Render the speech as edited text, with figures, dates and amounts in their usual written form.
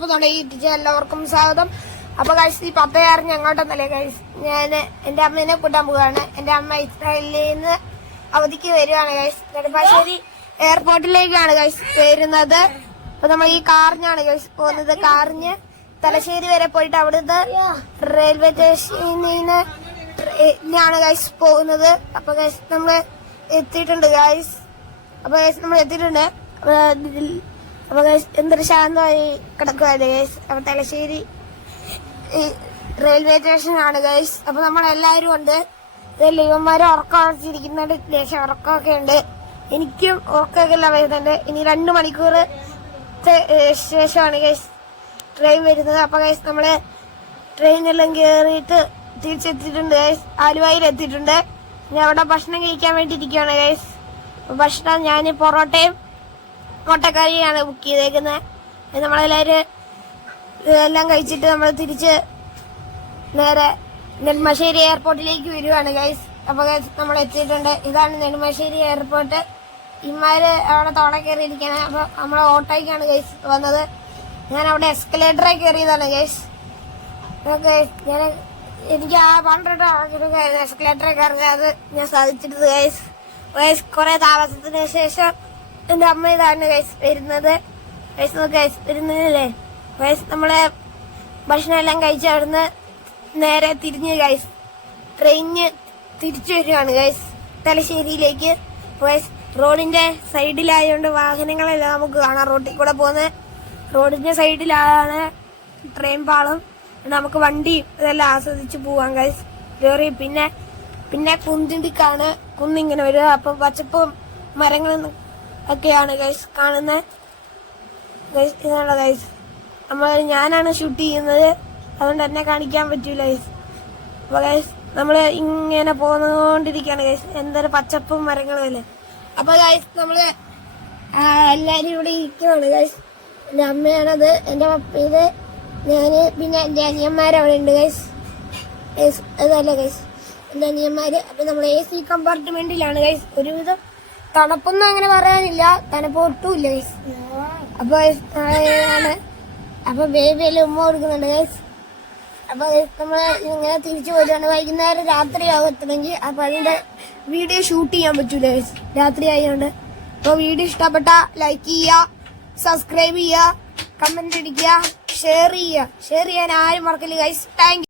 അപ്പൊ നമ്മുടെ ഈ എല്ലാവർക്കും സ്വാഗതം. അപ്പൊ കഴിച്ച് ഈ 10 ഞങ്ങോട്ടൊന്നല്ലേ കഴിച്ച് ഞാൻ എന്റെ അമ്മേനെ കൂട്ടാൻ പോവുകയാണ്. എന്റെ അമ്മ ഇസ്രായേലിൽ നിന്ന് അവധിക്ക് വരുവാണ് കഴിച്ച്. നെടുമ്പാശ്ശേരി എയർപോർട്ടിലേക്കാണ് കഴിച്ച് വരുന്നത്. അപ്പൊ നമ്മൾ ഈ കാറിനാണ് കഴിച്ച് പോകുന്നത്. കാറിന് തലശ്ശേരി വരെ പോയിട്ട് അവിടുന്ന് റെയിൽവേ സ്റ്റേഷനിലാണ് കഴിച്ച് പോകുന്നത്. അപ്പൊ കഴിച്ച് നമ്മള് എത്തിയിട്ടുണ്ട് ഗൈസ്. അപ്പൊ നമ്മൾ എത്തിയിട്ടുണ്ട്. അപ്പൊ എന്തൊരു ശാന്തമായി കിടക്കുകയാണ് ഗൈസ്. അപ്പൊ തലശ്ശേരി റെയിൽവേ സ്റ്റേഷനാണ് ഗൈസ്. അപ്പൊ നമ്മളെല്ലാരും ഉണ്ട്. ഇവന്മാരെ ഉറക്കം അടച്ചിരിക്കുന്നുണ്ട്. ദേശം ഉറക്കമൊക്കെ ഉണ്ട്. എനിക്കും ഉറക്കമൊക്കെ എല്ലാം വരുന്നുണ്ട്. ഇനി 2 മണിക്കൂർ ശേഷമാണ് ഗൈസ് ട്രെയിൻ വരുന്നത്. അപ്പൊ ഗൈസ് നമ്മള് ട്രെയിനെല്ലാം കയറിയിട്ട് തിരിച്ചെത്തിയിട്ടുണ്ട് ഗൈസ്. ആലുവയിൽ എത്തിയിട്ടുണ്ട്. ഞാൻ അവിടെ ഭക്ഷണം കഴിക്കാൻ വേണ്ടി ഇരിക്കുകയാണ് ഗൈസ്. ഭക്ഷണം ഞാൻ പൊറോട്ടയും മുട്ടക്കറിയാണ് ബുക്ക് ചെയ്തേക്കുന്നത്. നമ്മളെല്ലാവരും എല്ലാം കഴിച്ചിട്ട് നമ്മൾ തിരിച്ച് നേരെ നെടുമ്പാശ്ശേരി എയർപോർട്ടിലേക്ക് വരുവാണ് ഗൈസ്. അപ്പൊ ഗൈസ് നമ്മൾ എത്തിയിട്ടുണ്ട്. ഇതാണ് നെടുമ്പാശ്ശേരി എയർപോർട്ട്. ഇമാര് അവിടെ തോള കയറിയിരിക്കാണ്. അപ്പൊ നമ്മളെ ഓട്ടോയ്ക്കാണ് ഗൈസ് വന്നത്. ഞാൻ അവിടെ എസ്കലേറ്ററെ കയറിയതാണ് ഗൈസ്. ഞാൻ എനിക്ക് ആ 12 എസ്കലേറ്ററെ കയറി അത് ഞാൻ സാധിച്ചിട്ടത് ഗൈസ്. ഗൈസ് കുറെ താമസത്തിന് ശേഷം എന്റെ അമ്മ ഇതാണ് ഗൈസ് വരുന്നത്. ഗൈസ് നമുക്ക് ഗൈസ് വരുന്നില്ലേ ഗൈസ്. നമ്മളെ ഭക്ഷണം എല്ലാം കഴിച്ച് അവിടുന്ന് നേരെ തിരിഞ്ഞ് ഗൈസ് ട്രെയിനിന് തിരിച്ചു വരികയാണ് ഗൈസ് തലശ്ശേരിയിലേക്ക്. ഗൈസ് റോഡിന്റെ സൈഡിലായതുകൊണ്ട് വാഹനങ്ങളെല്ലാം നമുക്ക് കാണാം. റോഡിൽ കൂടെ പോകുന്ന റോഡിന്റെ സൈഡിലാണ് ട്രെയിൻ പാളം. നമുക്ക് വണ്ടി ഇതെല്ലാം ആസ്വദിച്ച് പോവാം ഗൈസ്. കയറി പിന്നെ കുന്തിണ്ടിക്കാണ് കുന്നിങ്ങനെ വരിക. അപ്പൊ പച്ചപ്പും മരങ്ങളും ഒക്കെയാണ് ഗൈസ് കാണുന്നത്. ഗൈസ് ഇതാണ് ഗൈസ്. ഞാനാണ് ഷൂട്ട് ചെയ്യുന്നത്, അതുകൊണ്ട് എന്നെ കാണിക്കാൻ പറ്റൂല ഗൈസ്. അപ്പൊ ഗൈസ് നമ്മള് ഇങ്ങനെ പോന്നുകൊണ്ടിരിക്കുകയാണ് ഗൈസ്. എന്തൊരു പച്ചപ്പും മരങ്ങളും അല്ലേ. അപ്പൊ ഗൈസ് നമ്മള് എല്ലാരും ഇവിടെ ഇരിക്കുവാണ് ഗൈസ്. എന്റെ അമ്മയാണത്, എന്റെ പപ്പയത്, ഞാന്, പിന്നെ എന്റെ അനിയന്മാരവിടെ ഉണ്ട് ഗൈസ്. അതല്ല ഗൈസ് എന്റെ അനിയന്മാര്. അപ്പൊ നമ്മൾ AC കമ്പാർട്ട്മെന്റിലാണ് ഗൈസ്. ഒരുവിധം തണുപ്പൊന്നും അങ്ങനെ പറയാനില്ല, തണുപ്പ് ഒട്ടുമില്ല ഗൈസ്. അപ്പൊ അപ്പൊ ബേബിയെല്ലാം ഉമ്മ കൊടുക്കുന്നുണ്ട് ഗൈസ്. അപ്പൊ നമ്മള് ഇങ്ങനെ തിരിച്ചു പോയിട്ടാണ്. വൈകുന്നേരം രാത്രിയാവും എത്തണമെങ്കിൽ. അപ്പൊ അതിന്റെ വീഡിയോ ഷൂട്ട് ചെയ്യാൻ പറ്റൂല ഗൈസ്, രാത്രി ആയതുകൊണ്ട്. അപ്പൊ വീഡിയോ ഇഷ്ടപ്പെട്ട ലൈക്ക് ചെയ്യുക, സബ്സ്ക്രൈബ് ചെയ്യുക, കമന്റ് അടിക്കുക, ഷെയർ ചെയ്യാൻ ആരും മറക്കില്ല ഗൈസ്. Thank you.